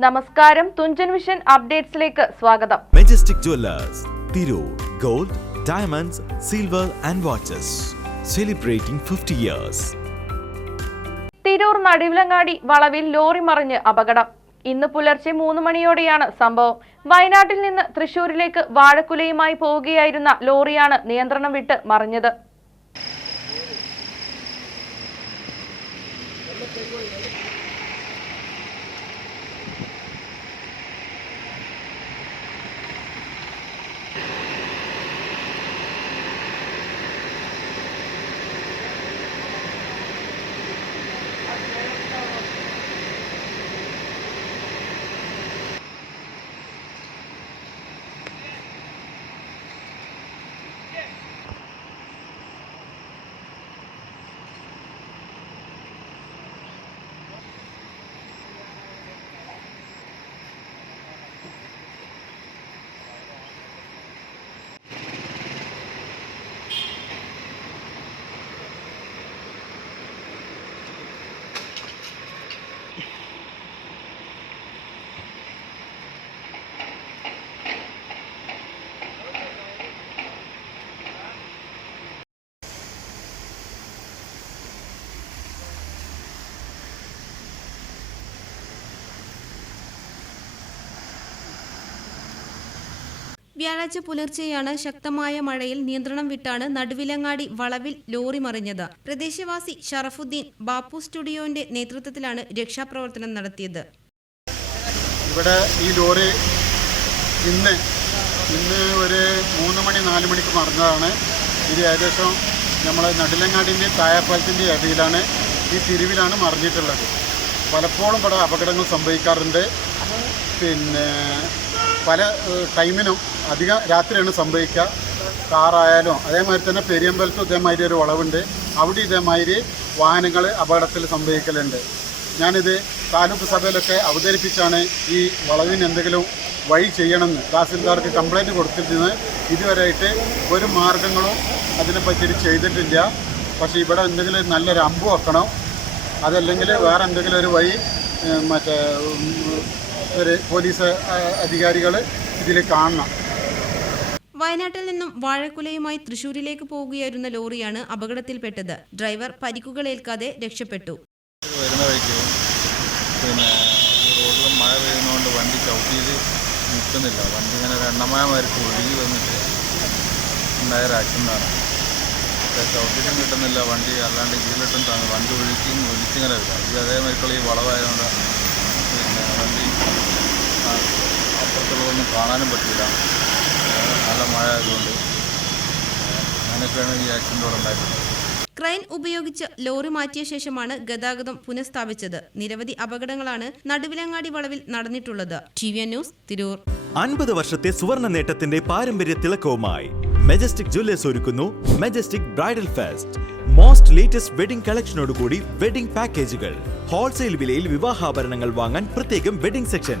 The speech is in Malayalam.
നമസ്കാരം. തുഞ്ചൻ വിഷൻ അപ്ഡേറ്റ്സിലേക്ക് സ്വാഗതം. Majestic jewellers Tirur gold diamonds silver and watches celebrating fifty years Tirur Naduvilangadi വളവിൽ ലോറി മറിഞ്ഞ് അപകടം. ഇന്ന് പുലർച്ചെ മൂന്ന് മണിയോടെയാണ് സംഭവം. വയനാട്ടിൽ നിന്ന് തൃശൂരിലേക്ക് വാഴക്കുലയുമായി പോവുകയായിരുന്ന ലോറിയാണ് നിയന്ത്രണം വിട്ട് മറിഞ്ഞത്. വ്യാഴാഴ്ച പുലർച്ചെയാണ് ശക്തമായ മഴയിൽ നിയന്ത്രണം വിട്ടാണ് നടുവിലങ്ങാടി വളവിൽ ലോറി മറിഞ്ഞത്. പ്രദേശവാസി ഷറഫുദ്ദീൻ ബാപ്പു സ്റ്റുഡിയോന്റെ നേതൃത്വത്തിലാണ് രക്ഷാപ്രവർത്തനം നടത്തിയത്. ഇവിടെ ഈ ലോറി ഇന്ന് ഇന്ന് ഒരു മൂന്ന് മണി നാല് മണിക്ക് മറിഞ്ഞതാണ്. ഇത് ഏകദേശം നമ്മൾ നടിലങ്ങാടിന്റെ തായപ്പാലത്തിന്റെ ഇടയിലാണ് ഈ തിരിവിലാണ് മറിഞ്ഞിട്ടുള്ളത്. പലപ്പോഴും ഇവിടെ അപകടങ്ങൾ സംഭവിക്കാറുണ്ട്. പിന്നെ പല ടൈമിനും അധിക രാത്രിയാണ് സംഭവിക്കുക. കാറായാലും അതേമാതിരി തന്നെ പെരിയമ്പലത്ത് ഇതേമാതിരി ഒരു വളവുണ്ട്. അവിടെ ഇതേമാതിരി വാഹനങ്ങൾ അപകടത്തിൽ സംഭവിക്കലുണ്ട്. ഞാനിത് താലൂക്ക് സഭയിലൊക്കെ അവതരിപ്പിച്ചാണ് ഈ വളവിന് എന്തെങ്കിലും വഴി ചെയ്യണമെന്ന് തഹസിൽദാർക്ക് കംപ്ലൈന്റ് കൊടുത്തിരുന്നത്. ഇതുവരെയായിട്ട് ഒരു മാർഗങ്ങളും അതിനെപ്പറ്റി ചെയ്തിട്ടില്ല. പക്ഷേ ഇവിടെ എന്തെങ്കിലും നല്ലൊരു അമ്പ് വെക്കണം. അതല്ലെങ്കിൽ വേറെ എന്തെങ്കിലും ഒരു വഴി മറ്റേ ഒരു പോലീസ് അധികാരികൾ ഇതിൽ കാണണം. വയനാട്ടിൽ നിന്നും വാഴക്കുലയുമായി തൃശൂരിലേക്ക് പോവുകയായിരുന്ന ലോറിയാണ് അപകടത്തിൽപ്പെട്ടത്. ഡ്രൈവർ പരിക്കുകളേൽക്കാതെ രക്ഷപ്പെട്ടു. വരുന്ന വഴിക്ക് പിന്നെ റോഡിൽ മഴ പെയ്യുന്നതുകൊണ്ട് വണ്ടി ചവിട്ടിയിൽ നിൽക്കുന്നില്ല. വണ്ടി ഇങ്ങനെ രണ്ടമായമാർക്ക് ഒഴുകി വന്നിട്ട് ഉണ്ടായ ഒരു ആക്സിഡന്റാണ് ചവിട്ടിട്ടും കിട്ടുന്നില്ല. വണ്ടി അല്ലാണ്ട് കീഴിലിട്ടും വണ്ടി ഒഴുക്കിയും ഒലിച്ചിങ്ങനെ വരിക. ഇത് അതേമാതിരിക്കുള്ള ഈ വളവായതുകൊണ്ട് പിന്നെ വണ്ടി ആ, അപ്പുറത്തുള്ളതൊന്നും കാണാനും പറ്റില്ല നല്ല മഴ ആയതുകൊണ്ട്. അങ്ങനെയൊക്കെയാണ് ഈ ആക്സിഡന്റ് ഇവിടെ ഉണ്ടായിട്ടുള്ളത് ക്രൈൻ ഉപയോഗിച്ച് ലോറി മാറ്റിയ ശേഷമാണ് ഗതാഗതം പുനഃസ്ഥാപിച്ചത്. നിരവധി അപകടങ്ങളാണ് നടുവിലങ്ങാടി വളവിൽ നടന്നിട്ടുള്ളത്. T V news Tirur. അൻപത് വർഷത്തെ സുവർണ നേട്ടത്തിന്റെ പാരമ്പര്യ തിളക്കവുമായി മെജസ്റ്റിക് ജുവല്ലേഴ്സ് ഒരുക്കുന്നു majestic bridal fest. Most latest wedding കളക്ഷനോടുകൂടി wedding പാക്കേജുകൾ ഹോൾസെയിൽ വിലയിൽ വിവാഹാഭരണങ്ങൾ വാങ്ങാൻ പ്രത്യേകം വെഡിംഗ് സെക്ഷൻ